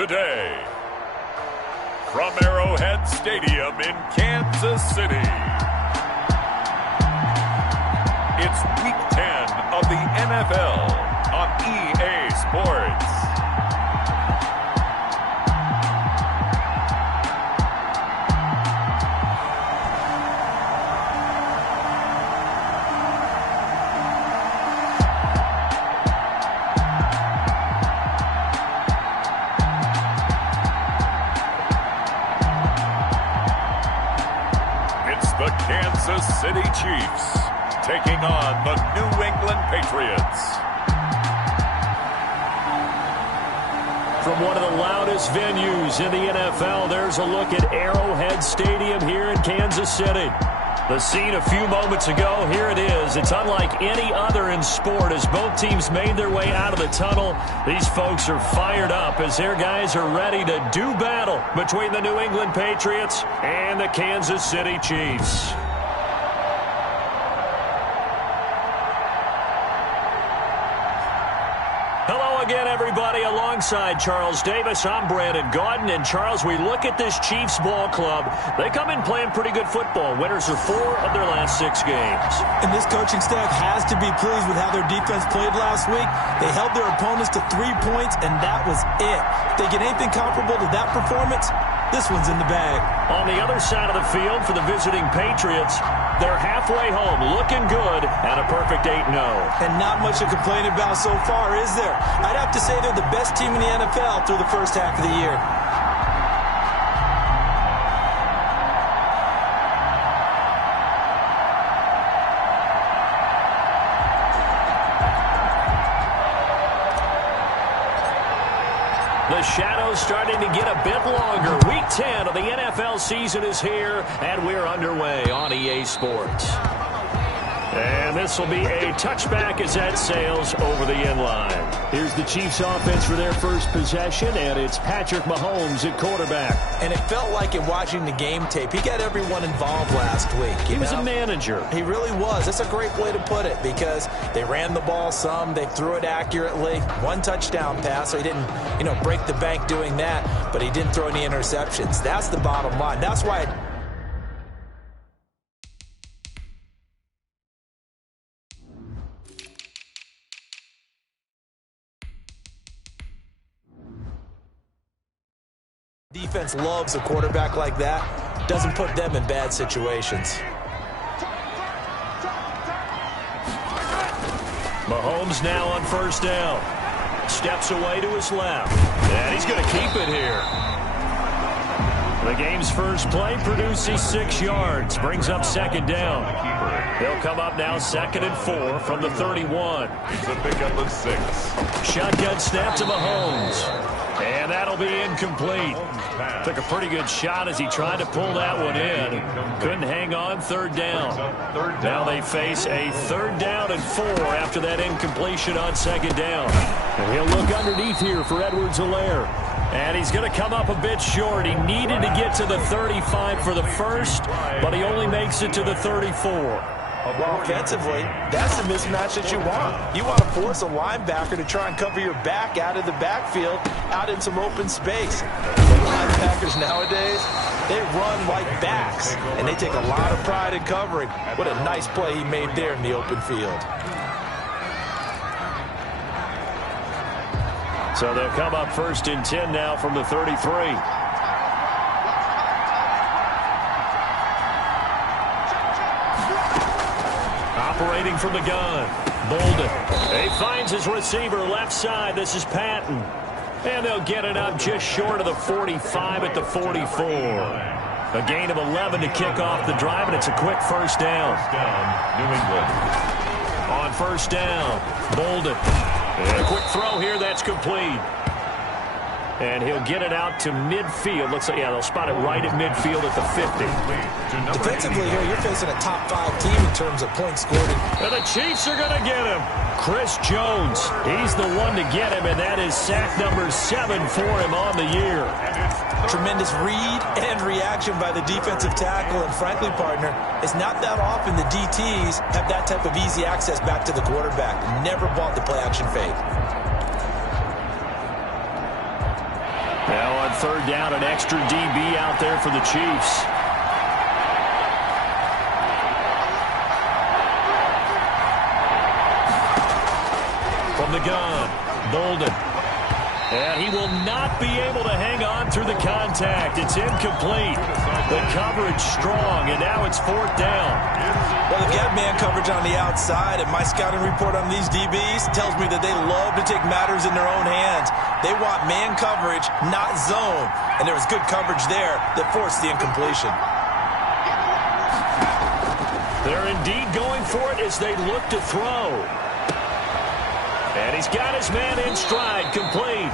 today. From Arrowhead Stadium in Kansas City, it's Week 10 of the NFL on EA Sports. The Kansas City Chiefs taking on the New England Patriots. From one of the loudest venues in the NFL, there's a look at Arrowhead Stadium here in Kansas City. The scene a few moments ago, here it is. It's unlike any other in sport as both teams made their way out of the tunnel. These folks are fired up as their guys are ready to do battle between the New England Patriots and the Kansas City Chiefs. Hello again, everybody. Alongside Charles Davis, I'm Brandon Gaudin. And, Charles, we look at this Chiefs ball club. They come in playing pretty good football. Winners of 4 of their last 6 games. And this coaching staff has to be pleased with how their defense played last week. They held their opponents to 3 points, and that was it. If they get anything comparable to that performance, this one's in the bag. On the other side of the field for the visiting Patriots, they're halfway home, looking good, at a perfect 8-0. And not much to complain about so far, is there? I'd have to say they're the best team in the NFL through the first half of the year. The shadow's starting to get a bit longer. Week 10 of the NFL season is here, and we're underway on EA Sports. And this will be a touchback as that sails over the end line. Here's the Chiefs offense for their first possession, and it's Patrick Mahomes at quarterback. And it felt like in watching the game tape, he got everyone involved last week. He was a manager. He really was. That's a great way to put it because they ran the ball some, they threw it accurately. 1 touchdown pass, so he didn't, break the bank doing that, but he didn't throw any interceptions. That's the bottom line. That's why defense loves a quarterback like that. Doesn't put them in bad situations. Mahomes now on first down. Steps away to his left. And he's going to keep it here. The game's first play produces 6 yards. Brings up second down. They'll come up now 2nd and 4 from the 31. It's a pickup of 6. Shotgun snap to Mahomes. And that'll be incomplete. Took a pretty good shot as he tried to pull that one in. Couldn't hang on, 3rd down. Now they face a 3rd down and 4 after that incompletion on 2nd down. And he'll look underneath here for Edwards-Helaire. And he's going to come up a bit short. He needed to get to the 35 for the first, but he only makes it to the 34. Well, offensively, that's the mismatch that you want. You want to force a linebacker to try and cover your back out of the backfield, out in some open space. The linebackers nowadays, they run like backs, and they take a lot of pride in covering. What a nice play he made there in the open field. So they'll come up 1st and 10 now from the 33. Operating from the gun. Bolden. He finds his receiver left side. This is Patton. And they'll get it up just short of the 45 at the 44. A gain of 11 to kick off the drive, and it's a quick first down. New England. On first down, Bolden. And a quick throw here, that's complete. And he'll get it out to midfield. Looks like, yeah, they'll spot it right at midfield at the 50. Defensively here, you're facing a top-5 team in terms of points scored. And the Chiefs are going to get him. Chris Jones, he's the one to get him, and that is sack number 7 for him on the year. Tremendous read and reaction by the defensive tackle, and frankly, partner, it's not that often the DTs have that type of easy access back to the quarterback. Never bought the play-action fake. On third down, an extra DB out there for the Chiefs. From the gun, Bolden. And he will not be able to hang on through the contact. It's incomplete. The coverage strong, and now it's fourth down. Well, they've got man coverage on the outside, and my scouting report on these DBs tells me that they love to take matters in their own hands. They want man coverage, not zone. And there was good coverage there that forced the incompletion. They're indeed going for it as they look to throw. And he's got his man in stride, complete.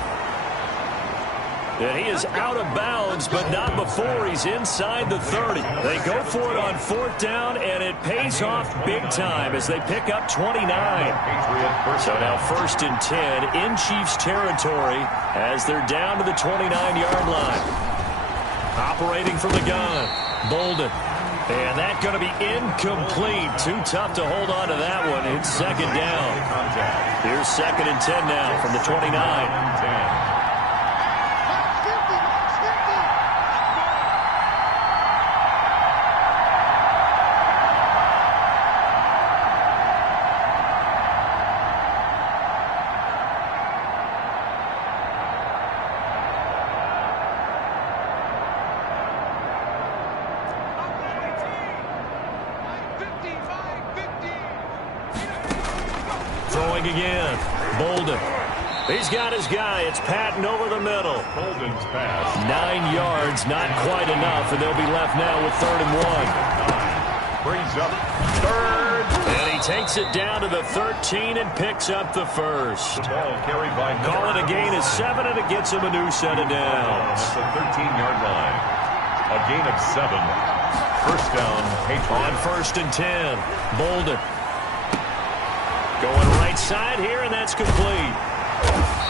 And he is out of bounds, but not before he's inside the 30. They go for it on fourth down, and it pays off big time as they pick up 29. So now 1st and 10 in Chiefs territory as they're down to the 29-yard line. Operating from the gun, Bolden. And that's going to be incomplete. Too tough to hold on to that one. It's second down. Here's 2nd and 10 now from the 29. Throwing again. Bolden. He's got his guy. It's Patton over the middle. Bolden's pass. 9 yards, not quite enough, and they'll be left now with 3rd and 1. Brings up 3rd. And he takes it down to the 13 and picks up the first. The ball carried by Call it a gain of 7, and it gets him a new set of downs. At the 13-yard line. A gain of 7. First down, Patriots. On 1st and 10, Bolden. Going right side here, and that's complete.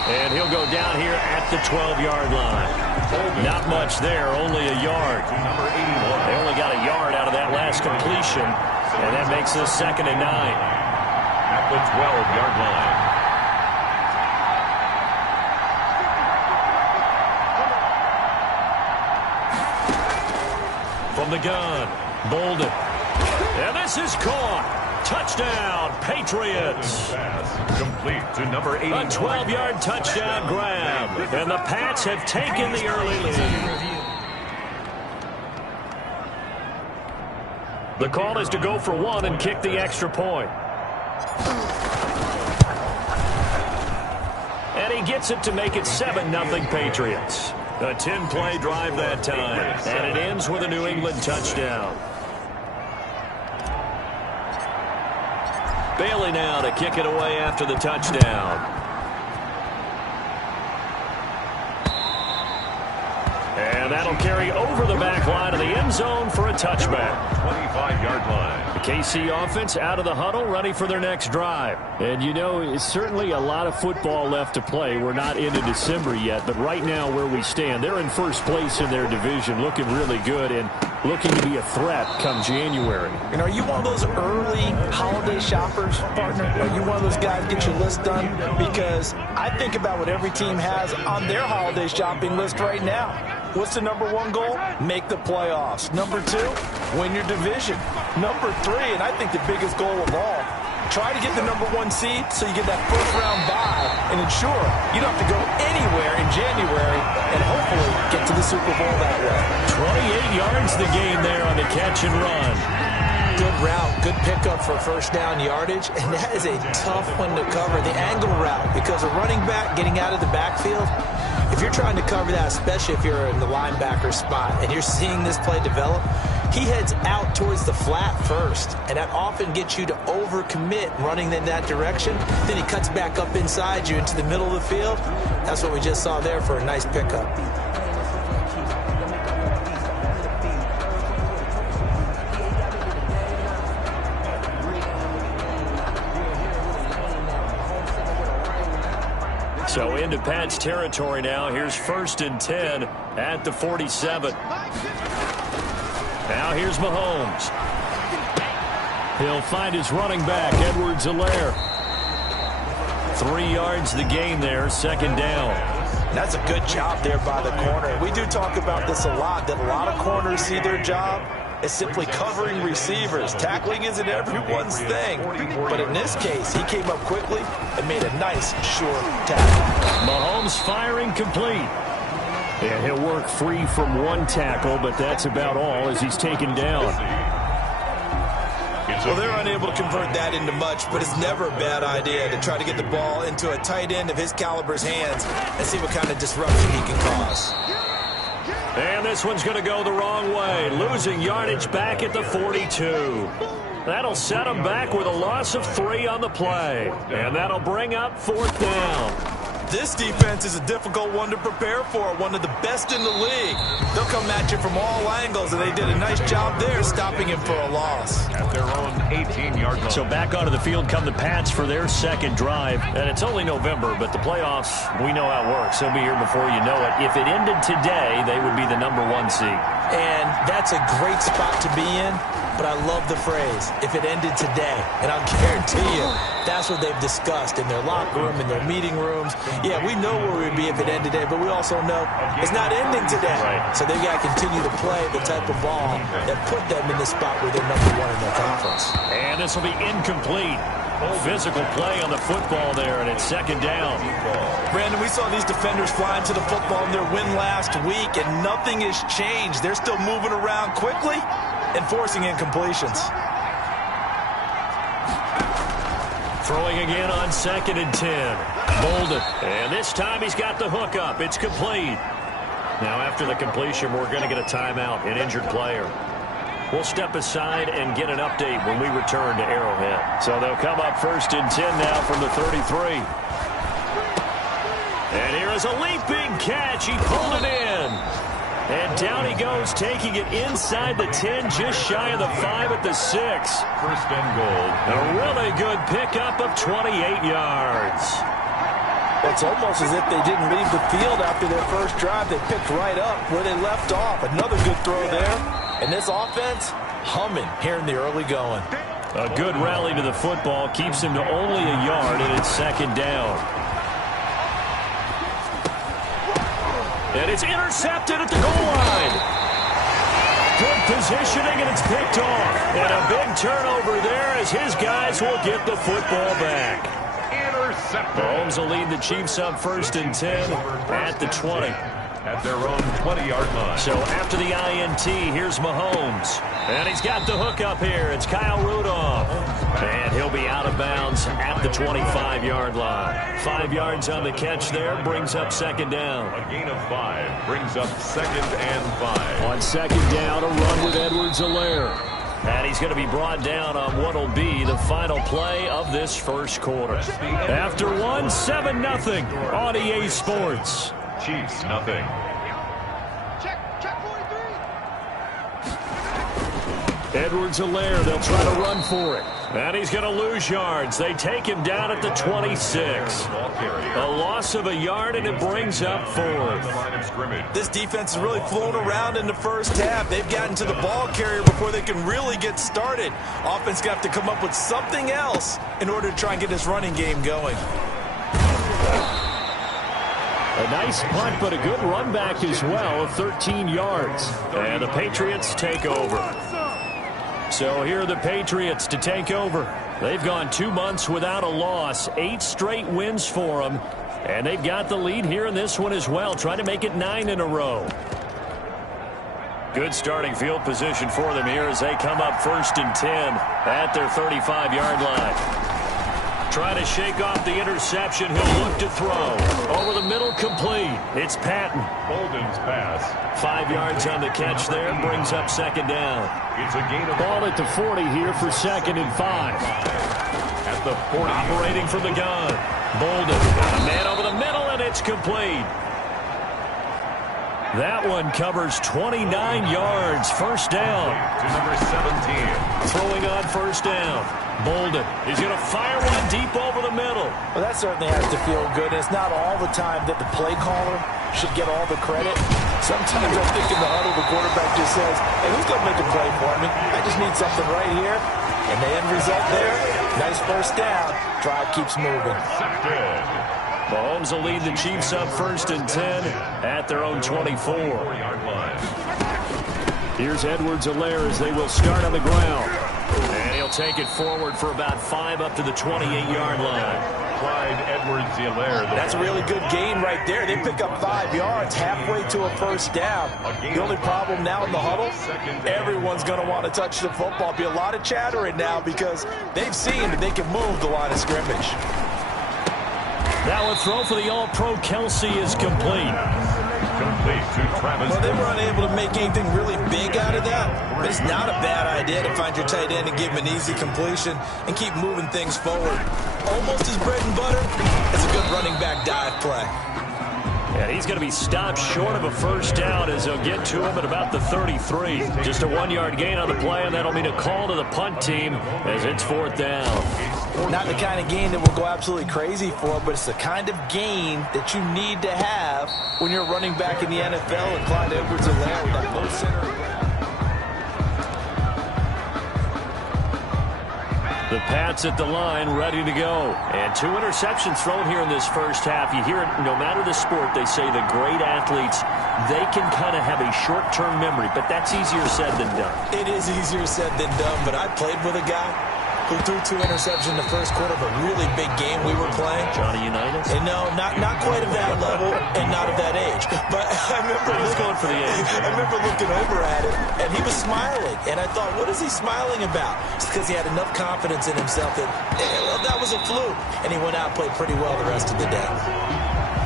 And he'll go down here at the 12-yard line. Not much there, only a yard. Number 81. They only got a yard out of that last completion, and that makes this 2nd and 9. At the 12-yard line. From the gun, Bolden. And this is caught. Touchdown, Patriots. Pass complete to number 80. A 12-yard touchdown grab. And the Pats have taken the early lead. The call is to go for 1 and kick the extra point. And he gets it to make it 7-0 Patriots. A 10-play drive that time. And it ends with a New England touchdown. Bailey now to kick it away after the touchdown. And that'll carry over the back line of the end zone for a touchback. 25-yard line. The KC offense out of the huddle, ready for their next drive. And, you know, it's certainly a lot of football left to play. We're not into December yet, but right now where we stand, they're in first place in their division, looking really good and looking to be a threat come January. And are you one of those early holiday shoppers, partner? Are you one of those guys get your list done? Because I think about what every team has on their holiday shopping list right now. What's the number 1 goal? Make the playoffs. Number 2, win your division. Number 3, and I think the biggest goal of all, try to get the number 1 seed so you get that first-round bye and ensure you don't have to go anywhere in January and hopefully get to the Super Bowl that way. 28 yards the game there on the catch and run. Good route, good pickup for first down yardage, and that is a tough one to cover, the angle route, because a running back getting out of the backfield, if you're trying to cover that, especially if you're in the linebacker spot and you're seeing this play develop, he heads out towards the flat first, and that often gets you to overcommit running in that direction. Then he cuts back up inside you into the middle of the field. That's what we just saw there for a nice pickup. So into Pat's territory now. Here's 1st and 10 at the 47. Now here's Mahomes. He'll find his running back, Edwards-Helaire. 3 yards the gain there, 2nd down. That's a good job there by the corner. We do talk about this a lot, that a lot of corners see their job as simply covering receivers. Tackling isn't everyone's thing. But in this case, he came up quickly and made a nice, short tackle. Mahomes firing complete. And he'll work free from one tackle, but that's about all as he's taken down. Well, they're unable to convert that into much, but it's never a bad idea to try to get the ball into a tight end of his caliber's hands and see what kind of disruption he can cause. And this one's going to go the wrong way, losing yardage back at the 42. That'll set him back with a loss of 3 on the play. And that'll bring up 4th down. This defense is a difficult one to prepare for, one of the best in the league. They'll come at you from all angles, and they did a nice job there stopping him for a loss. At their own 18-yard line. So back onto the field come the Pats for their second drive. And it's only November, but the playoffs, we know how it works. They'll be here before you know it. If it ended today, they would be the #1 seed. And that's a great spot to be in. But I love the phrase, if it ended today. And I'll guarantee you, that's what they've discussed in their locker room, in their meeting rooms. Yeah, we know where we'd be if it ended today, but we also know it's not ending today. Right. So they've got to continue to play the type of ball that put them in the spot where they're #1 in their conference. And this will be incomplete. Physical play on the football there, and it's 2nd down. Brandon, we saw these defenders flying to the football in their win last week, and nothing has changed. They're still moving around quickly and forcing incompletions. Throwing again on 2nd and 10. Bolden. And this time he's got the hook up. It's complete. Now after the completion, we're going to get a timeout, an injured player. We'll step aside and get an update when we return to Arrowhead. So they'll come up 1st and 10 now from the 33. And here is a leaping catch. He pulled it in. And down he goes, taking it inside the 10, just shy of the 5 at the 6. 1st and goal. A really good pickup of 28 yards. It's almost as if they didn't leave the field after their first drive. They picked right up where they left off. Another good throw there. And this offense, humming here in the early going. A good rally to the football keeps him to only a yard, and it's 2nd down. And it's intercepted at the goal line. Good positioning, and it's picked off. And a big turnover there as his guys will get the football back. Intercepted. Mahomes will lead the Chiefs up 1st and 10 at the 20. At their own 20-yard line. So after the INT, here's Mahomes. And he's got the hook up here. It's Kyle Rudolph. And he'll be out of bounds at the 25-yard line. 5 yards on the catch there brings up 2nd down. A gain of 5 brings up 2nd and 5. On 2nd down, a run with Edwards-Helaire. And he's going to be brought down on what will be the final play of this first quarter. After one, 7-0 on EA Sports. Chiefs, nothing. Edwards-Helaire, they'll try to run for it. And he's going to lose yards. They take him down at the 26. A loss of a yard, and it brings up 4th. This defense has really flown around in the first half. They've gotten to the ball carrier before they can really get started. Offense got to come up with something else in order to try and get this running game going. A nice punt, but a good run back as well of 13 yards. And the Patriots take over. So here are the Patriots to take over. They've gone 2 months without a loss, 8 straight wins for them. And they've got the lead here in this one as well, trying to make it 9 in a row. Good starting field position for them here as they come up 1st and 10 at their 35-yard line. Trying to shake off the interception. He'll look to throw. Over the middle, complete. It's Patton. Bolden's pass. 5 yards on the catch there. Brings up 2nd down. It's a gain of Ball at the 40 here for 2nd and 5. at the 40. Operating from the gun. Bolden. Got a man over the middle, and it's complete. That one covers 29 yards. 1st down. To number 17. Throwing on 1st down. Bolden. He's going to fire one deep over the middle. Well, that certainly has to feel good. It's not all the time that the play caller should get all the credit. Sometimes I think in the huddle, the quarterback just says, hey, who's going to make a play for me? I just need something right here. And the end result there, nice 1st down. Drive keeps moving. Accepted. Mahomes will lead the Chiefs up 1st and 10 at their own 24. Here's Edwards-Helaire as they will start on the ground. And he'll take it forward for about 5 up to the 28-yard line. Edwards-Helaire. That's a really good gain right there. They pick up 5 yards halfway to a first down. The only problem now in the huddle, everyone's going to want to touch the football. Be a lot of chattering now because they've seen that they can move the line of scrimmage. Now a throw for the All-Pro Kelsey is complete. Well, they were unable to make anything really big out of that. But it's not a bad idea to find your tight end and give him an easy completion and keep moving things forward. Almost his bread and butter. It's a good running back dive play. And he's going to be stopped short of a first down as they'll get to him at about the 33. Just a 1-yard gain on the play, and that'll mean a call to the punt team as it's 4th down. Not the kind of gain that we'll go absolutely crazy for, but it's the kind of gain that you need to have when you're running back in the NFL. And Clyde Edwards-Helaire with that low center. The Pats at the line, ready to go. And 2 interceptions thrown here in this first half. You hear it, no matter the sport, they say the great athletes, they can kind of have a short-term memory, but that's easier said than done. It is easier said than done, but I played with a guy who threw 2 interceptions in the first quarter of a really big game we were playing. Johnny Unitas? And no, not quite of that level and not of that age. But I remember going for the age. I remember looking over at him, and he was smiling. And I thought, what is he smiling about? It's because he had enough confidence in himself that, well, that was a fluke. And he went out and played pretty well the rest of the day.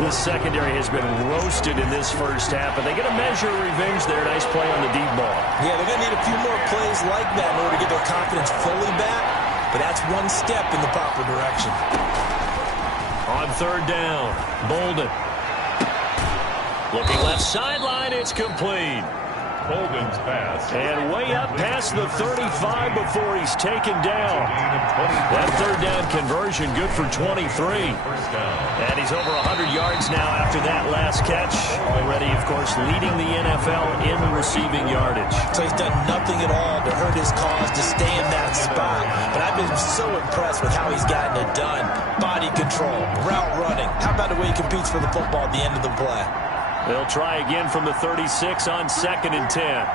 The secondary has been roasted in this first half, but they get a measure of revenge there. Nice play on the deep ball. Yeah, they're going to need a few more plays like that in order to get their confidence fully back. But that's one step in the proper direction. On 3rd down, Bolden. Looking left sideline, it's complete. Bolden's pass. And way up past the 35 before he's taken down. That 3rd down conversion good for 23. And he's over 100 yards now after that last catch. Already, of course, leading the NFL in receiving yardage. So he's done nothing at all to hurt his cause to stay in that spot. But I've been so impressed with how he's gotten it done. Body control, route running. How about the way he competes for the football at the end of the play? They'll try again from the 36 on 2nd and 10.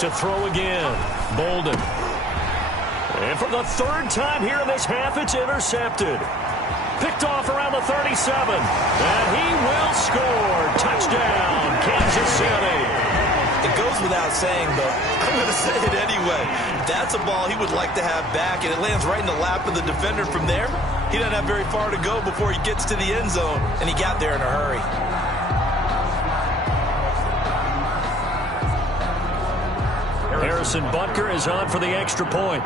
To throw again, Bolden. And for the 3rd time here in this half, it's intercepted. Picked off around the 37. And he will score. Touchdown, Kansas City. It goes without saying, but I'm going to say it anyway. That's a ball he would like to have back, and it lands right in the lap of the defender from there. He doesn't have very far to go before he gets to the end zone, and he got there in a hurry. Harrison Butker is on for the extra point.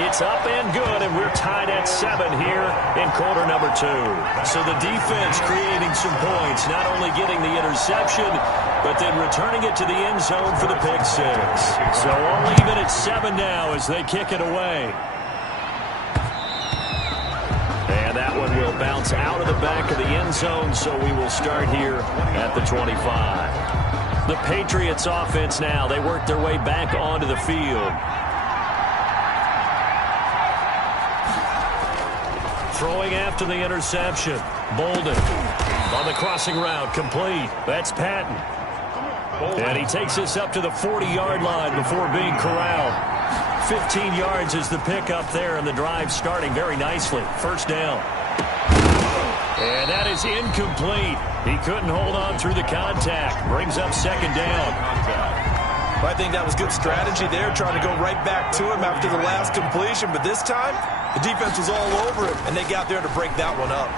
It's up and good, and we're tied at 7 here in quarter number 2. So the defense creating some points, not only getting the interception, but then returning it to the end zone for the pick 6. So all even at 7 now as they kick it away. And that one will bounce out of the back of the end zone, so we will start here at the 25. The Patriots offense now, they work their way back onto the field. Throwing after the interception. Bolden on the crossing route, complete. That's Patton. And he takes us up to the 40-yard line before being corralled. 15 yards is the pickup there, and the drive starting very nicely. First down. And that is incomplete. He couldn't hold on through the contact. Brings up 2nd down. I think that was good strategy there, trying to go right back to him after the last completion. But this time, the defense was all over him, and they got there to break that one up.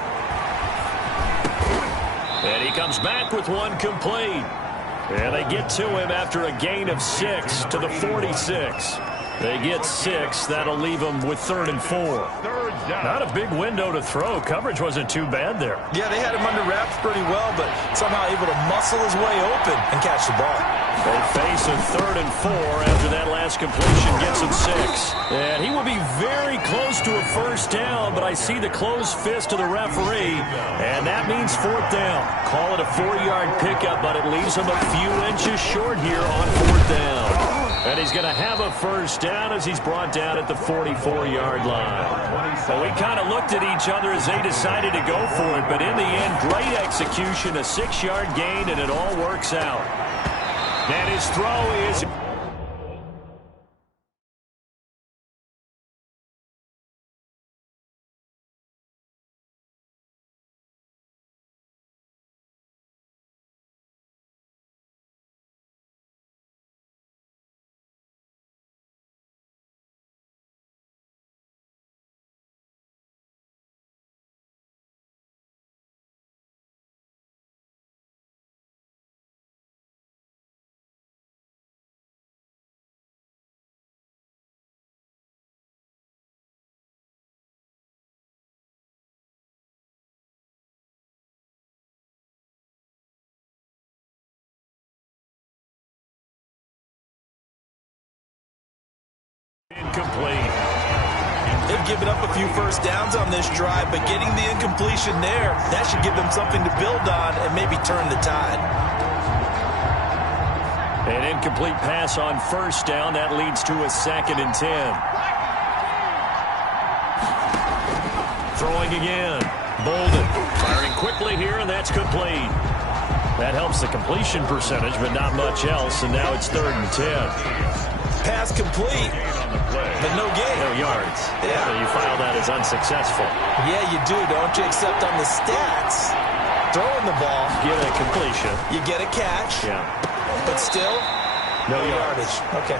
And he comes back with one complete. And they get to him after a gain of 6 to the 46. They get 6. That'll leave them with 3rd and 4. Not a big window to throw. Coverage wasn't too bad there. Yeah, they had him under wraps pretty well, but somehow able to muscle his way open and catch the ball. They face a 3rd and 4 after that last completion gets him 6. And he will be very close to a first down, but I see the closed fist of the referee, and that means 4th down. Call it a 4-yard pickup, but it leaves him a few inches short here on 4th down. And he's going to have a first down as he's brought down at the 44-yard line. So we kind of looked at each other as they decided to go for it, but in the end, great execution, a 6-yard gain, and it all works out. And his throw is... incomplete. They've given up a few first downs on this drive, but getting the incompletion there, that should give them something to build on and maybe turn the tide. An incomplete pass on first down. That leads to a 2nd and 10. Throwing again. Bolden firing quickly here, and that's complete. That helps the completion percentage, but not much else, and now it's 3rd and 10. Pass complete, but no gain. No yards. Yeah. So you file that as unsuccessful. Yeah, you do, don't you? Except on the stats. Throwing the ball. Get a completion. You get a catch. Yeah. But still, no yardage. Okay.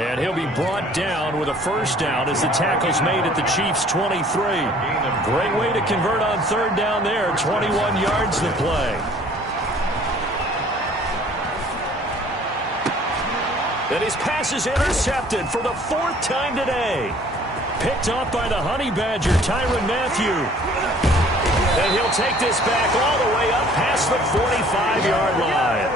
And he'll be brought down with a first down as the tackle's made at the Chiefs' 23. Great way to convert on 3rd down there. 21 yards to play. And his pass is intercepted for the 4th time today. Picked off by the Honey Badger, Tyrann Mathieu. And he'll take this back all the way up past the 45-yard line.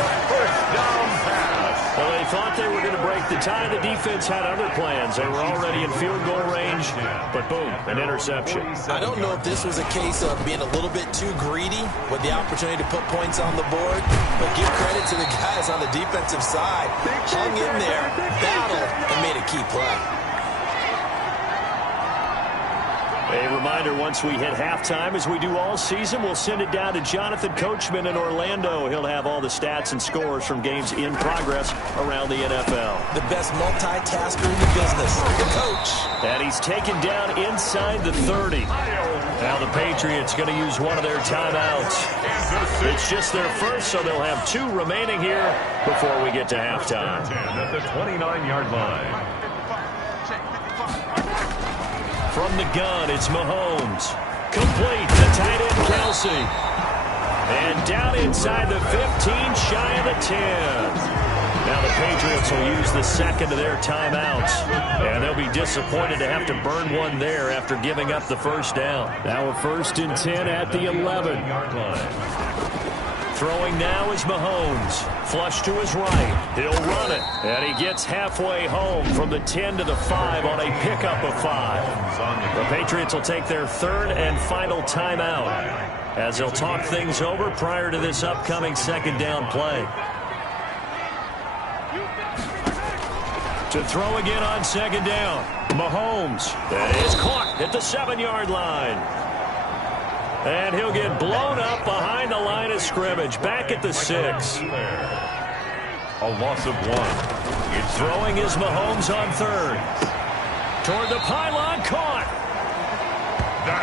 The first down pass. Well, they thought they were going to break the tie. The defense had other plans. They were already in field goal range, but boom, an interception. I don't know if this was a case of being a little bit too greedy with the opportunity to put points on the board, but give credit to the guys on the defensive side. Hung in there, battled, and made a key play. A reminder, once we hit halftime, as we do all season, we'll send it down to Jonathan Coachman in Orlando. He'll have all the stats and scores from games in progress around the NFL. The best multitasker in the business, the coach. And he's taken down inside the 30. Now the Patriots going to use one of their timeouts. It's just their first, so they'll have 2 remaining here before we get to halftime. At the 29-yard line. From the gun, it's Mahomes. Complete to tight end Kelsey. And down inside the 15, shy of the 10. Now the Patriots will use the 2nd of their timeouts. And they'll be disappointed to have to burn one there after giving up the first down. Now a 1st and 10 at the 11-yard line. Throwing now is Mahomes. Flush to his right. He'll run it. And he gets halfway home from the 10 to the 5 on a pickup of 5. The Patriots will take their 3rd and final timeout as they'll talk things over prior to this upcoming 2nd down play. To throw again on 2nd down. Mahomes. That is caught at the 7-yard line. And he'll get blown up behind the line of scrimmage. Back at the 6. A loss of 1. It's throwing is Mahomes on 3rd. Toward the pylon, caught.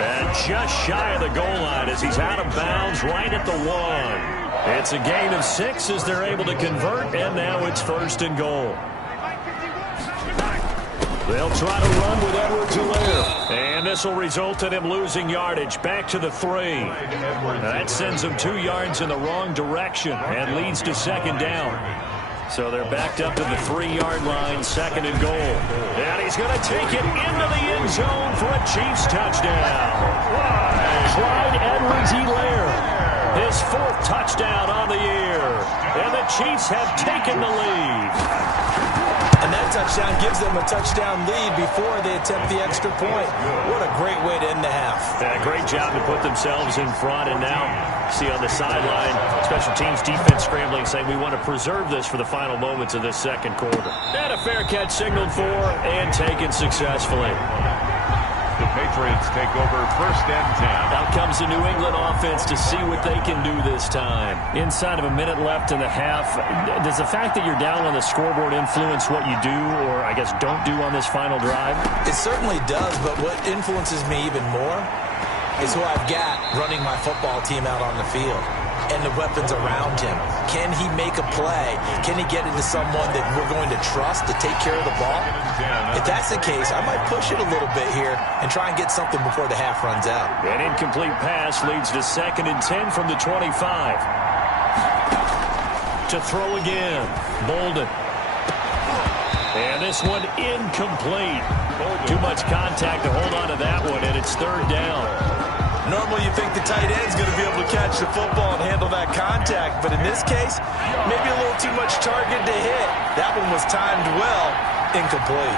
And just shy of the goal line as he's out of bounds right at the 1. It's a gain of 6 as they're able to convert, and now it's 1st and goal. They'll try to run with Edwards-Helaire. And this will result in him losing yardage back to the 3. That sends him 2 yards in the wrong direction and leads to 2nd down. So they're backed up to the 3-yard line, 2nd and goal. And he's going to take it into the end zone for a Chiefs touchdown. Clyde Edwards-Helaire, his 4th touchdown on the year. And the Chiefs have taken the lead. And that touchdown gives them a touchdown lead before they attempt the extra point. What a great way to end the half. Yeah, great job to put themselves in front. And now, see on the sideline, special teams defense scrambling, saying we want to preserve this for the final moments of this 2nd quarter. And a fair catch signaled for and taken successfully. The Patriots take over 1st and 10. Out comes the New England offense to see what they can do this time. Inside of a minute left in the half, does the fact that you're down on the scoreboard influence what you do, or I guess don't do on this final drive? It certainly does, but what influences me even more is who I've got running my football team out on the field and the weapons around him. Can he make a play? Can he get into someone that we're going to trust to take care of the ball? If that's the case, I might push it a little bit here and try and get something before the half runs out. An incomplete pass leads to 2nd and 10 from the 25. To throw again, Bolden. And this one incomplete. Too much contact to hold on to that one, and it's 3rd down. Normally you think the tight end's going to be able to catch the football and handle that contact, but in this case, maybe a little too much target to hit. That one was timed well, incomplete.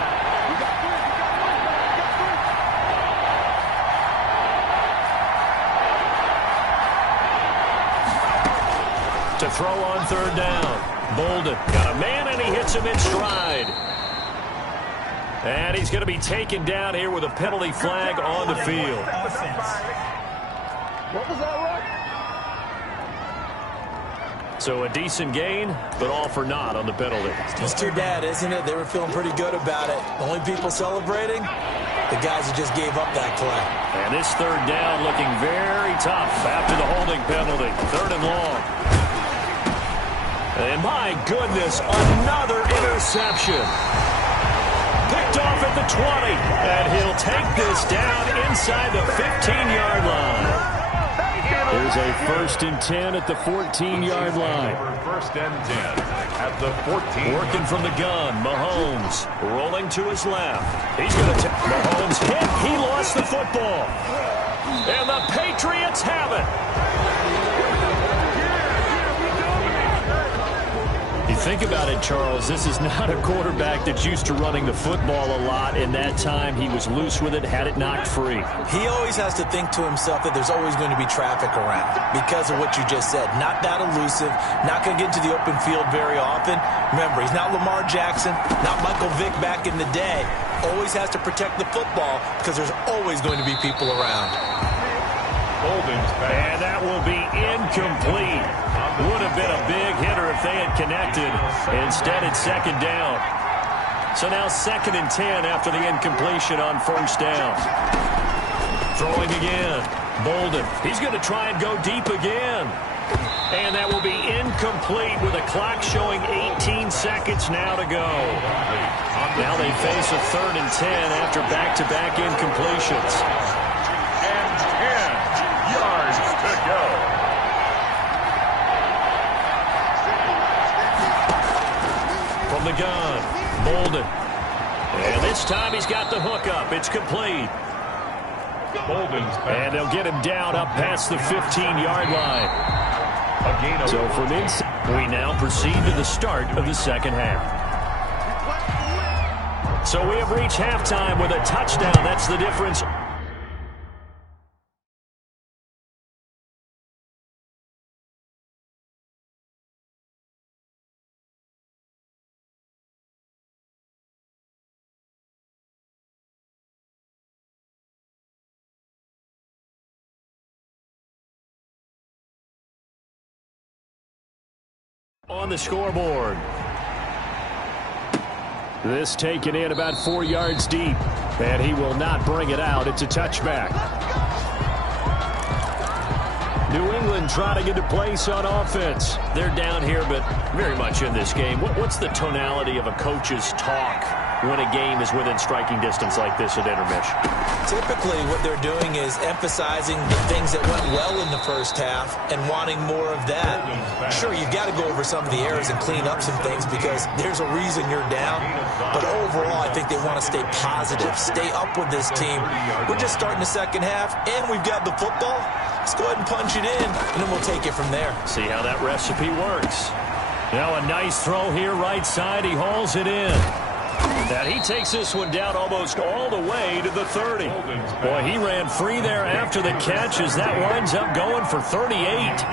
To throw on 3rd down, Bolden got a man and he hits him in stride. And he's going to be taken down here with a penalty flag on the field. What was that, Rock? So a decent gain, but all for naught on the penalty. It's too bad, isn't it? They were feeling pretty good about it. The only people celebrating, the guys who just gave up that play. And this 3rd down looking very tough after the holding penalty. 3rd and long. And my goodness, another interception. Picked off at the 20, and he'll take this down inside the 15-yard line. There's a 1st and 10 at the 14-yard line. 1st and 10 at the 14. Working from the gun, Mahomes rolling to his left. He's going to take Mahomes hit. He lost the football. And the Patriots have it. You think about it, Charles, this is not a quarterback that's used to running the football a lot. In that time, he was loose with it, had it knocked free. He always has to think to himself that there's always going to be traffic around because of what you just said. Not that elusive, not going to get into the open field very often. Remember, he's not Lamar Jackson, not Michael Vick back in the day. Always has to protect the football because there's always going to be people around. And that will be incomplete. Would have been a big hitter if they had connected. Instead, it's 2nd down. So now 2nd and 10 after the incompletion on 1st down. Throwing again. Bolden. He's going to try and go deep again. And that will be incomplete with a clock showing 18 seconds now to go. Now they face a 3rd and 10 after back-to-back incompletions. And 10 yards to go. From the gun, Bolden. And this time he's got the hook up. It's complete. And they'll get him down up past the 15-yard line. So from inside, we now proceed to the start of the 2nd half. So we have reached halftime with a touchdown. That's the difference. On the scoreboard. This taken in about 4 yards deep, and he will not bring it out. It's a touchback. New England trying to get to place on offense. They're down here, but very much in this game. What's the tonality of a coach's talk when a game is within striking distance like this at intermission? Typically, what they're doing is emphasizing the things that went well in the first half and wanting more of that. Sure, you've got to go over some of the errors and clean up some things because there's a reason you're down. But overall, I think they want to stay positive, stay up with this team. We're just starting the second half, and we've got the football. Let's go ahead and punch it in, and then we'll take it from there. See how that recipe works. Now a nice throw here right side. He hauls it in. And he takes this one down almost all the way to the 30. Boy, he ran free there after the catch as that winds up going for 38.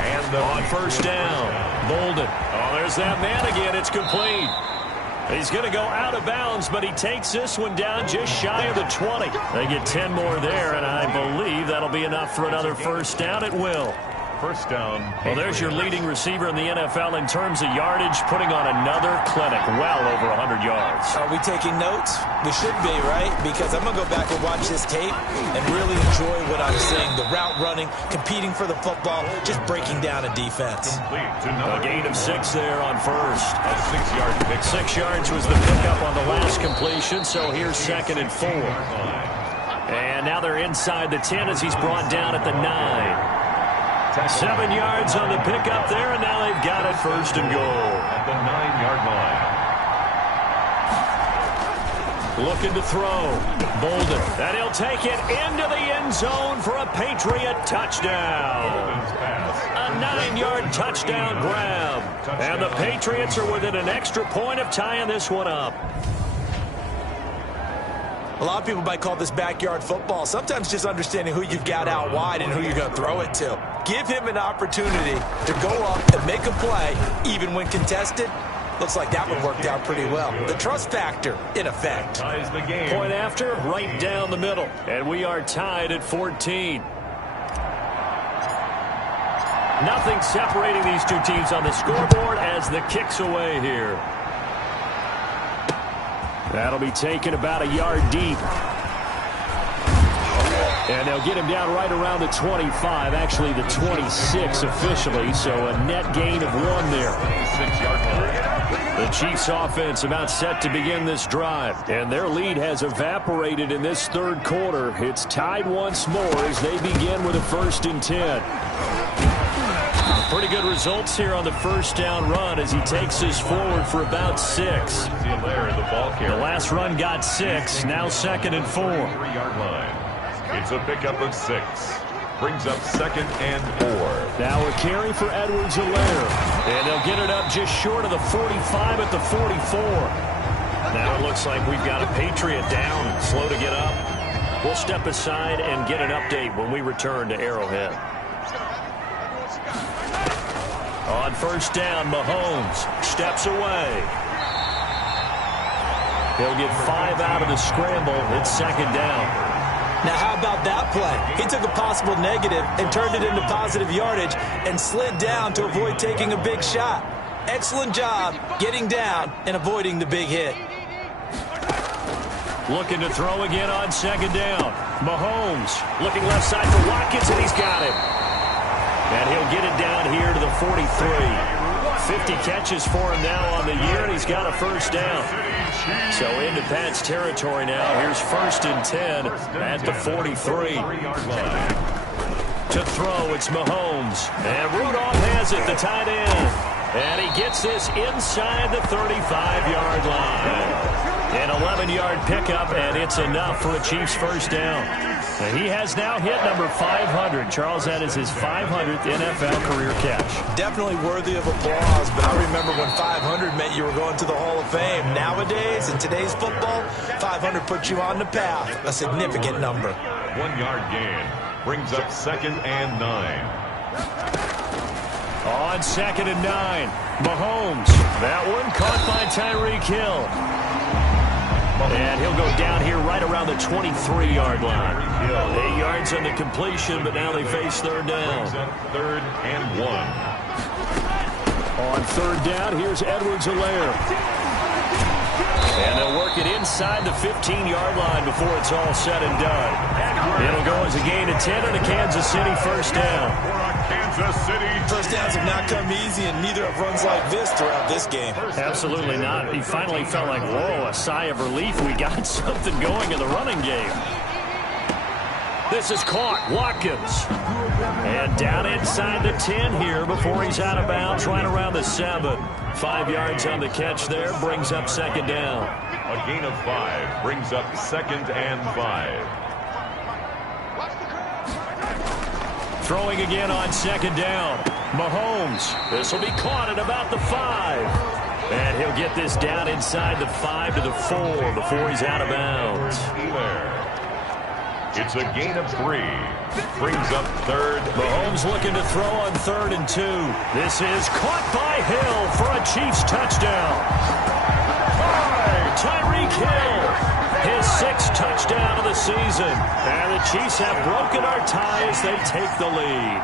And on first down, Bolden. Oh, there's that man again. It's complete. He's going to go out of bounds, but he takes this one down just shy of the 20. They get 10 more there, and I believe that'll be enough for another first down. It will. First down. Well, there's your leading receiver in the NFL in terms of yardage, putting on another clinic, well over 100 yards. Are we taking notes? We should be, right? Because I'm going to go back and watch this tape and really enjoy what I'm seeing. The route running, competing for the football, just breaking down a defense. A gain of 6 there on first. A 6-yard pick. 6 yards was the pickup on the last completion, so here's 2nd and 4. And now they're inside the 10 as he's brought down at the 9. 7 yards on the pickup there, and now they've got it 1st and goal. At the 9-yard line. Looking to throw. Bolden. And he'll take it into the end zone for a Patriot touchdown. A 9-yard touchdown grab. And the Patriots are within an extra point of tying this one up. A lot of people might call this backyard football. Sometimes just understanding who you've got out wide and who you're going to throw it to. Give him an opportunity to go up and make a play, even when contested. Looks like that one worked out pretty well. The trust factor, in effect. Ties the game. Point after, right down the middle. And we are tied at 14. Nothing separating these two teams on the scoreboard as the kick's away here. That'll be taken about a yard deep. And they'll get him down right around the 25, actually the 26 officially, so a net gain of 1 there. 6-yard line. The Chiefs offense about set to begin this drive, and their lead has evaporated in this 3rd quarter. It's tied once more as they begin with a 1st and 10. Pretty good results here on the first down run as he takes this forward for about 6. The last run got 6, now 2nd and 4. 3-yard line. It's a pickup of 6. Brings up 2nd and 4. Now a carry for Edwards-Helaire. And they'll get it up just short of the 45 at the 44. Now it looks like we've got a Patriot down, slow to get up. We'll step aside and get an update when we return to Arrowhead. On first down, Mahomes steps away. He'll get 5 out of the scramble. It's 2nd down. Now, how about that play? He took a possible negative and turned it into positive yardage and slid down to avoid taking a big shot. Excellent job getting down and avoiding the big hit. Looking to throw again on 2nd down. Mahomes looking left side for Watkins, and he's got it. And he'll get it down here to the 43. 50 catches for him now on the year, and he's got a 1st down. So into Pat's territory now. Here's 1st and 10 at the 43. To throw, it's Mahomes. And Rudolph has it, the tight end. And he gets this inside the 35-yard line. An 11-yard pickup, and it's enough for a Chiefs 1st down. And he has now hit number 500. Charles, that is his 500th NFL career catch. Definitely worthy of applause, but I remember when 500 meant you were going to the Hall of Fame. Nowadays, in today's football, 500 puts you on the path, a significant number. 1-yard gain. Brings up 2nd and 9. On 2nd and 9, Mahomes. That one caught by Tyreek Hill. And he'll go down here right around the 23-yard line. 8 yards on the completion, but now they face 3rd down. 3rd and 1. On 3rd down, here's Edwards-Helaire. And they'll work it inside the 15-yard line before it's all said and done. It'll go as a gain of 10 and a Kansas City first down. Kansas City. First downs have not come easy, and neither have runs like this throughout this game. Absolutely not. He finally felt like, whoa, a sigh of relief. We got something going in the running game. This is caught. Watkins. And down inside the 10 here before he's out of bounds, right around the 7. 5 yards on the catch there, brings up second down. A gain of 5 brings up 2nd and 5. Throwing again on second down. Mahomes. This will be caught at about the 5. And he'll get this down inside the 5 to the 4 before he's out of bounds. It's a gain of 3. Brings up 3rd. Mahomes looking to throw on 3rd and 2. This is caught by Hill for a Chiefs touchdown. Tyreek Hill, his 6th touchdown of the season. And the Chiefs have broken our tie as they take the lead.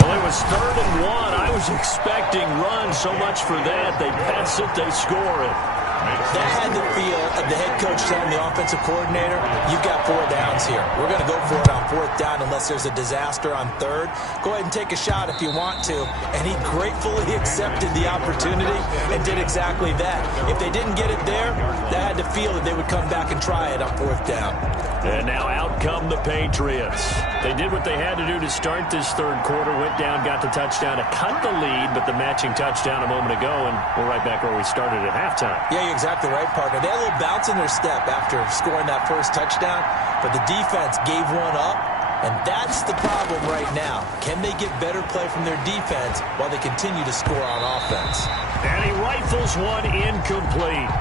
Well, it was 3rd and 1. I was expecting runs, so much for that. They pass it, they score it. That had the feel of the head coach telling the offensive coordinator, you've got 4 downs here. We're going to go for it on 4th down unless there's a disaster on 3rd. Go ahead and take a shot if you want to. And he gratefully accepted the opportunity and did exactly that. If they didn't get it there, that had the feel that they would come back and try it on 4th down. And now out come the Patriots. They did what they had to do to start this 3rd quarter. Went down, got the touchdown to cut the lead, but the matching touchdown a moment ago, and we're right back where we started at halftime. Yeah, you're exactly right, partner. They had a little bounce in their step after scoring that first touchdown, but the defense gave one up, and that's the problem right now. Can they get better play from their defense while they continue to score on offense? And he rifles one incomplete.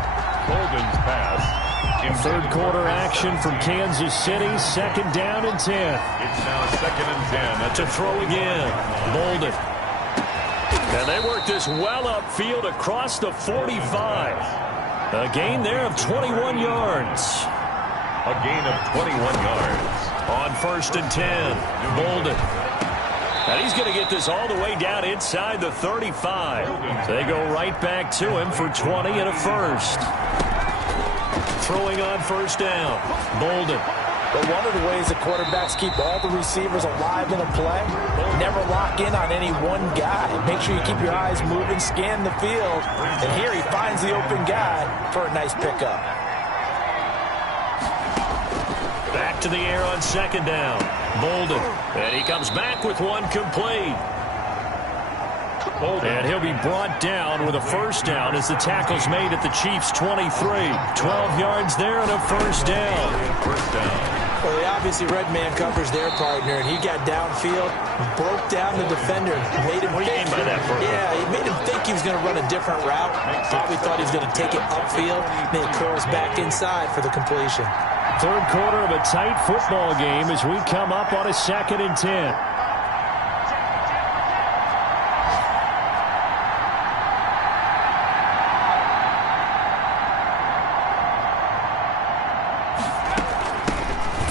Golden's pass. In 3rd quarter action from Kansas City, 2nd down and 10. It's now 2nd and 10. To throw again. Bolden. And they work this well upfield across the 45. A gain there of 21 yards. A gain of 21 yards. On 1st and 10, Bolden. And he's going to get this all the way down inside the 35. They go right back to him for 20 and a first. Throwing on 1st down, Bolden. But one of the ways the quarterbacks keep all the receivers alive in a play, never lock in on any one guy. Make sure you keep your eyes moving, scan the field. And here he finds the open guy for a nice pickup. Back to the air on 2nd down, Bolden. And he comes back with one complete. And he'll be brought down with a 1st down as the tackle's made at the Chiefs' 23. 12 yards there and a 1st down. Well, they obviously read man coverage their partner, and he got downfield, broke down the defender, made him What do you mean by that, Bert? Yeah, he made him think he was going to run a different route. Probably thought he was going to take it upfield, then he curls back inside for the completion. 3rd quarter of a tight football game as we come up on a 2nd and 10.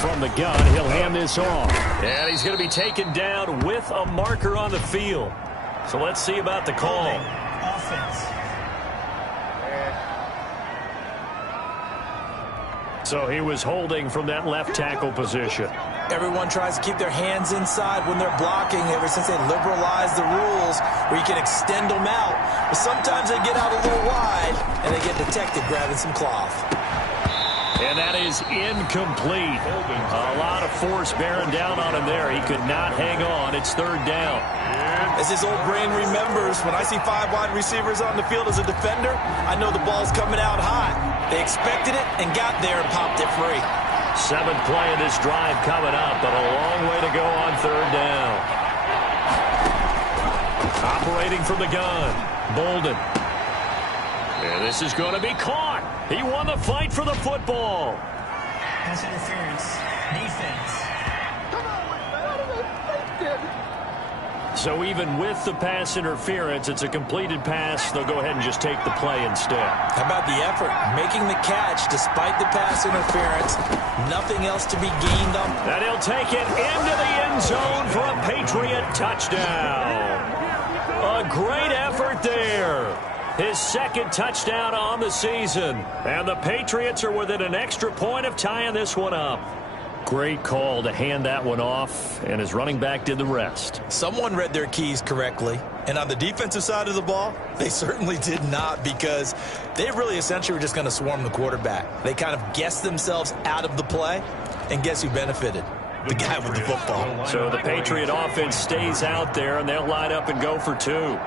From the gun, he'll hand this off. And he's going to be taken down with a marker on the field. So let's see about the call. Offense. So he was holding from that left tackle position. Everyone tries to keep their hands inside when they're blocking ever since they liberalized the rules where you can extend them out. But sometimes they get out a little wide and they get detected grabbing some cloth. And that is incomplete. A lot of force bearing down on him there. He could not hang on. It's 3rd down. As his old brain remembers, when I see 5 wide receivers on the field as a defender, I know the ball's coming out hot. They expected it and got there and popped it free. 7th play of this drive coming up, but a long way to go on 3rd down. Operating from the gun, Bolden. And this is going to be caught. He won the fight for the football. Pass interference. Defense. So even with the pass interference, it's a completed pass. They'll go ahead and just take the play instead. How about the effort? Making the catch despite the pass interference. Nothing else to be gained on. And he'll take it into the end zone for a Patriot touchdown. A great effort there. his second touchdown on the season. And the Patriots are within an extra point of tying this one up. Great call to hand that one off, and his running back did the rest. Someone read their keys correctly, and on the defensive side of the ball, they certainly did not, because they really essentially were just going to swarm the quarterback. They kind of guessed themselves out of the play, and guess who benefited? The guy with the football. So the Patriot offense stays out there, and they'll line up and go for two.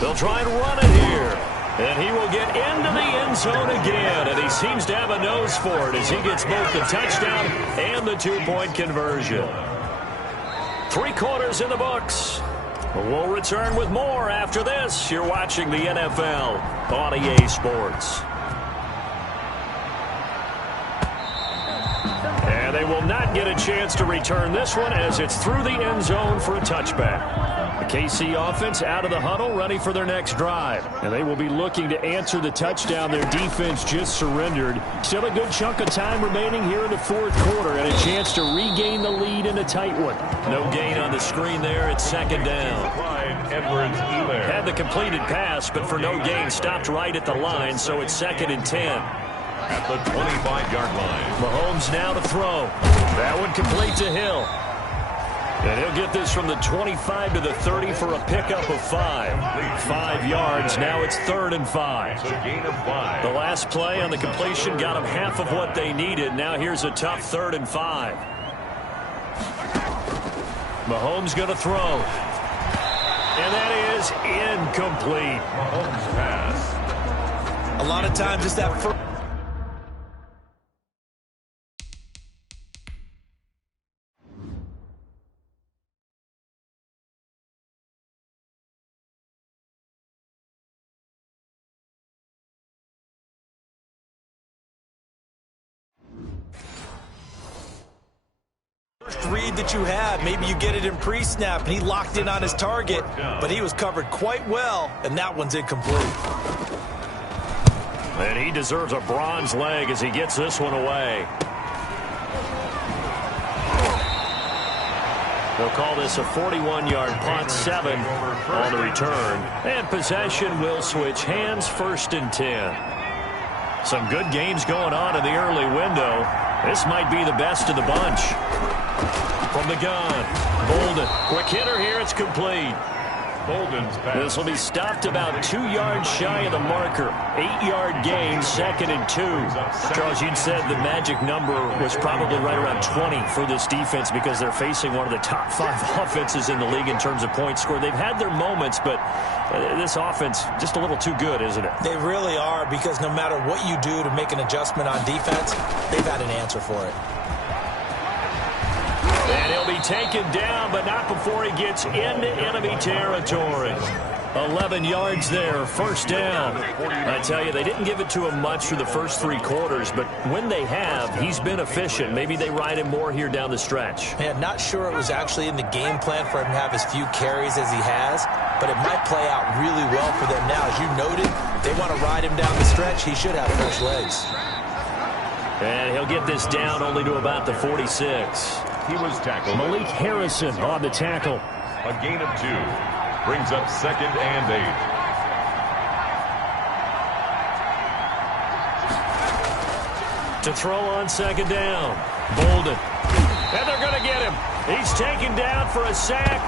They'll try and run it here. And he will get into the end zone again. And he seems to have a nose for it as he gets both the touchdown and the two-point conversion. 3 quarters in the books. We'll return with more after this. You're watching the NFL on EA Sports. And they will not get a chance to return this one as it's through the end zone for a touchback. The KC offense out of the huddle, ready for their next drive. And they will be looking to answer the touchdown their defense just surrendered. Still a good chunk of time remaining here in the fourth quarter and a chance to regain the lead in a tight one. No gain on the screen there. It's second down. Had the completed pass, but for no gain, stopped right at the line, so it's 2nd and 10. At the 25-yard line. Mahomes now to throw. That one complete to Hill. And he'll get this from the 25 to the 30 for a pickup of 5. 5 yards. Now it's 3rd and 5. It's a gain of 5. The last play on the completion got them half of what they needed. Now here's a tough 3rd and 5. Mahomes going to throw. And that is incomplete. Mahomes pass. A lot of times just that first. Read that you have, maybe you get it in pre-snap, and he locked in on his target, but he was covered quite well, and that one's incomplete. And he deserves a bronze leg as he gets this one away. They'll call this a 41-yard punt, 7 on the return. And possession will switch hands, 1st and 10. Some good games going on in the early window. This might be the best of the bunch. From the gun, Bolden. Quick hitter here, it's complete. Bolden's pass. This will be stopped about 2 yards shy of the marker. 8-yard gain, 2nd and 2. Charles, you'd said the magic number was probably right around 20 for this defense because they're facing one of the top 5 offenses in the league in terms of points scored. They've had their moments, but this offense just a little too good, isn't it? They really are, because no matter what you do to make an adjustment on defense, they've had an answer for it. And he'll be taken down, but not before he gets into enemy territory. 11 yards there, 1st down. I tell you, they didn't give it to him much for the first 3 quarters, but when they have, he's been efficient. Maybe they ride him more here down the stretch. Man, not sure it was actually in the game plan for him to have as few carries as he has, but it might play out really well for them now. As you noted, they want to ride him down the stretch. He should have fresh legs. And he'll get this down only to about the 46. He was tackled. Malik Harrison on the tackle. A gain of 2. Brings up 2nd and 8. To throw on 2nd down. Bolden. And they're going to get him. He's taken down for a sack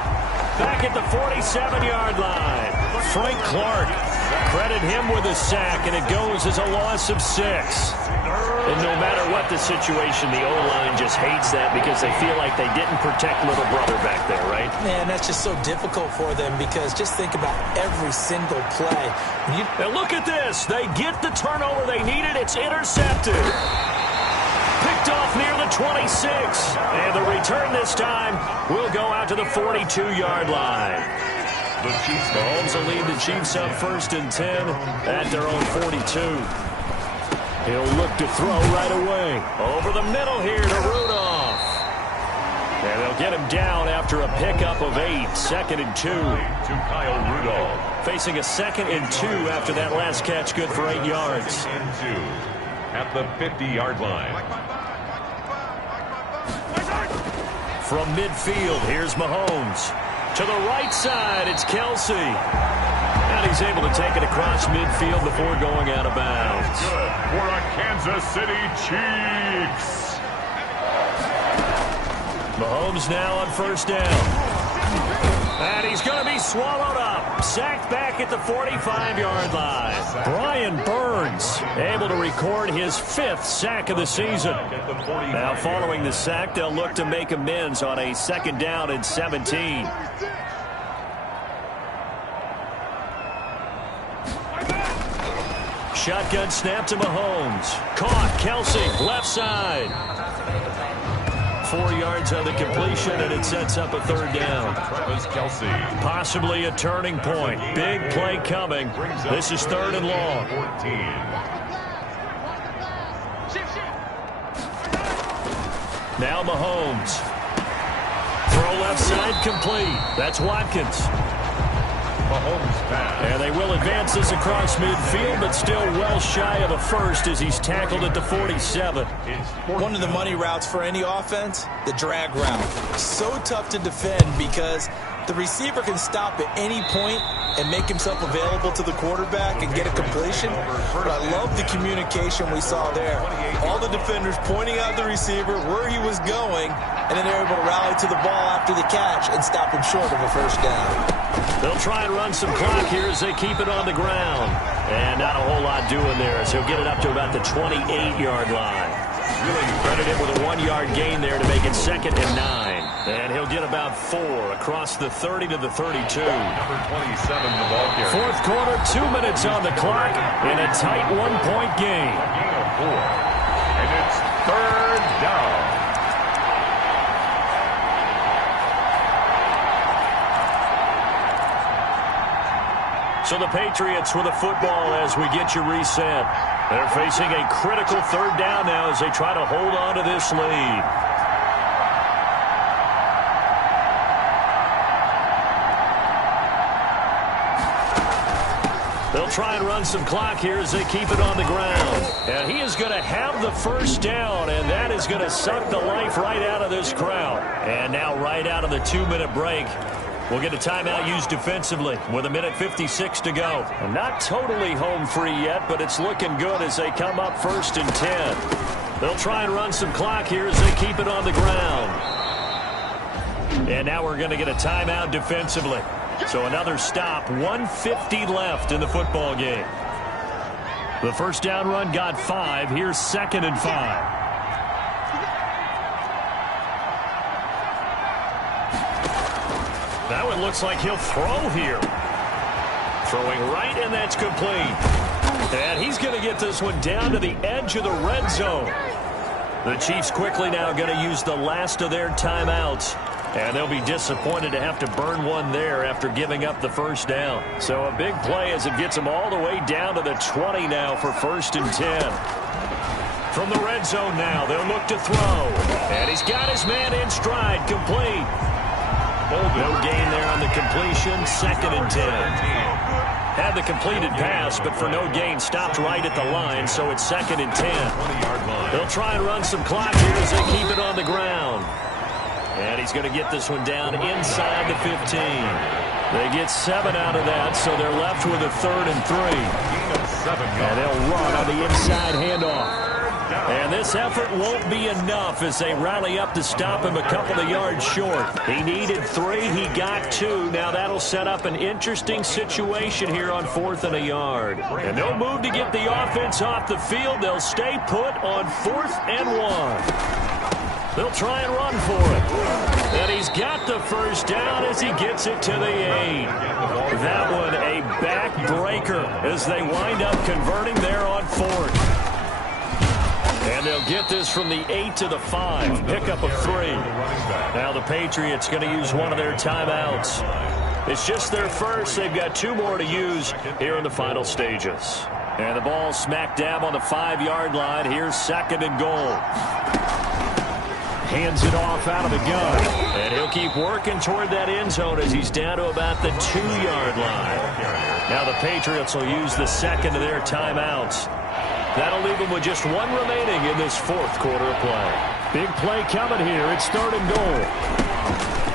back at the 47-yard line. Frank Clark. Credit him with a sack, and it goes as a loss of 6. And no matter what the situation, the O-line just hates that because they feel like they didn't protect little brother back there, right? Man, that's just so difficult for them because just think about every single play. And look at this. They get the turnover they needed. It's intercepted. Picked off near the 26. And the return this time will go out to the 42-yard line. The Chiefs. Mahomes will lead the Chiefs up 1st and 10 at their own 42. He'll look to throw right away. Over the middle here to Rudolph. And they'll get him down after a pickup of 8. 2nd and 2. To Kyle Rudolph. Facing a 2nd and 2 after that last catch, good for 8 yards. at the 50-yard line. From midfield, here's Mahomes. To the right side, it's Kelsey. And he's able to take it across midfield before going out of bounds. Good for a Kansas City Chiefs. Mahomes now on first down. And he's going to be swallowed up. Sacked back at the 45-yard line. Brian Burns able to record his 5th sack of the season. Now following the sack, they'll look to make amends on a 2nd down and 17. Shotgun snap to Mahomes. Caught. Kelsey, left side. 4 yards on the completion, and it sets up a 3rd down. Travis Kelsey. Possibly a turning point. Big play coming. This is 3rd and long. 14. Now Mahomes. Throw left side complete. That's Watkins. Mahomes pass. And they will advance this across midfield, but still well shy of a first as he's tackled at the 47. One of the money routes for any offense, the drag route. So tough to defend because the receiver can stop at any point and make himself available to the quarterback and get a completion. But I love the communication we saw there. All the defenders pointing out the receiver where he was going, and then they're able to rally to the ball after the catch and stop him short of a first down. They'll try and run some clock here as they keep it on the ground. And not a whole lot doing there as he'll get it up to about the 28-yard line. Really credited with a 1-yard gain there to make it 2nd and 9. And he'll get about 4 across the 30 to the 32. Number 27, the ball carrier. 4th quarter, 2 minutes on the clock in a tight 1-point game. Gain of 4. And it's 3rd down. So the Patriots with the football as we get you reset. They're facing a critical 3rd down now as they try to hold on to this lead. They'll try and run some clock here as they keep it on the ground. And he is going to have the first down, and that is going to suck the life right out of this crowd. And now right out of the 2-minute break, we'll get a timeout used defensively with 1:56 to go. And not totally home free yet, but it's looking good as they come up 1st and 10. They'll try and run some clock here as they keep it on the ground. And now we're going to get a timeout defensively. So another stop, 1:50 left in the football game. The first down run got 5. Here's 2nd and 5. That one looks like he'll throw here. Throwing right, and that's complete. And he's going to get this one down to the edge of the red zone. The Chiefs quickly now going to use the last of their timeouts. And they'll be disappointed to have to burn one there after giving up the first down. So a big play as it gets them all the way down to the 20 now for 1st and 10. From the red zone now, they'll look to throw. And he's got his man in stride, complete. No gain there on the completion, 2nd and 10. Had the completed pass, but for no gain, stopped right at the line, so it's 2nd and 10. They'll try and run some clock here as they keep it on the ground. And he's going to get this one down inside the 15. They get 7 out of that, so they're left with a 3rd and 3. And they'll run on the inside handoff. And this effort won't be enough as they rally up to stop him a couple of yards short. He needed 3. He got 2. Now that'll set up an interesting situation here on 4th and a yard. And they'll move to get the offense off the field. They'll stay put on 4th and 1. They'll try and run for it. And he's got the first down as he gets it to the 8. That one a backbreaker as they wind up converting there on 4th. And they'll get this from the 8 to the 5. Pickup of 3. Now the Patriots going to use one of their timeouts. It's just their first. They've got 2 more to use here in the final stages. And the ball smack dab on the 5-yard line. Here's 2nd and goal. Hands it off out of the gun. And he'll keep working toward that end zone as he's down to about the 2-yard line. Now the Patriots will use the 2nd of their timeouts. That'll leave them with just one remaining in this fourth quarter of play. Big play coming here. It's third and goal.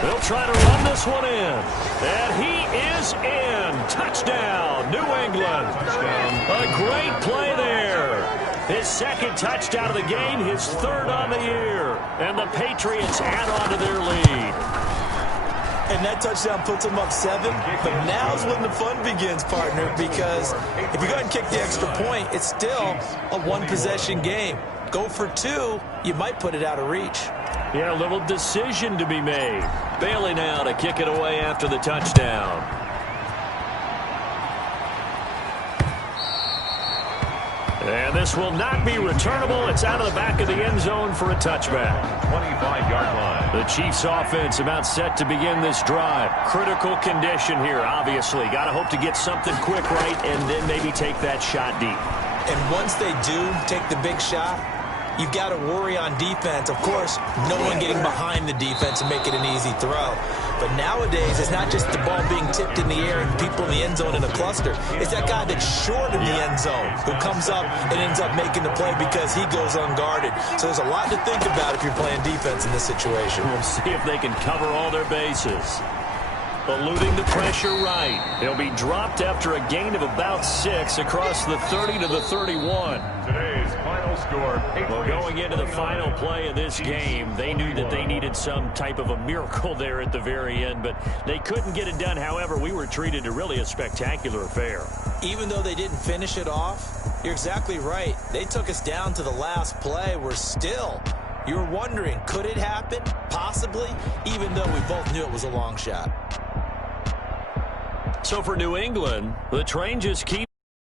They'll try to run this one in. And he is in. Touchdown, New England. A great play there. His second touchdown of the game, his third on the year. And the Patriots add on to their lead. And that touchdown puts them up 7. But now's when the fun begins, partner, because if you go ahead and kick the extra point, it's still a one-possession game. Go for 2, you might put it out of reach. Yeah, a little decision to be made. Bailey now to kick it away after the touchdown. And this will not be returnable. It's out of the back of the end zone for a touchback. 25-yard line. The Chiefs offense about set to begin this drive. Critical condition here, obviously. Got to hope to get something quick right and then maybe take that shot deep. And once they do take the big shot, you've got to worry on defense. Of course, no one getting behind the defense and make it an easy throw. But nowadays, it's not just the ball being tipped in the air and people in the end zone in a cluster. It's that guy that's short in the end zone who comes up and ends up making the play because he goes unguarded. So there's a lot to think about if you're playing defense in this situation. We'll see if they can cover all their bases. Eluding the pressure right. He'll be dropped after a gain of about 6 across the 30 to the 31. Today's final score. Well, going into the final play of this game, they knew that they needed some type of a miracle there at the very end, but they couldn't get it done. However, we were treated to really a spectacular affair. Even though they didn't finish it off, you're exactly right. They took us down to the last play. We're still, you're wondering, could it happen? Possibly, even though we both knew it was a long shot. So for New England, the train just keeps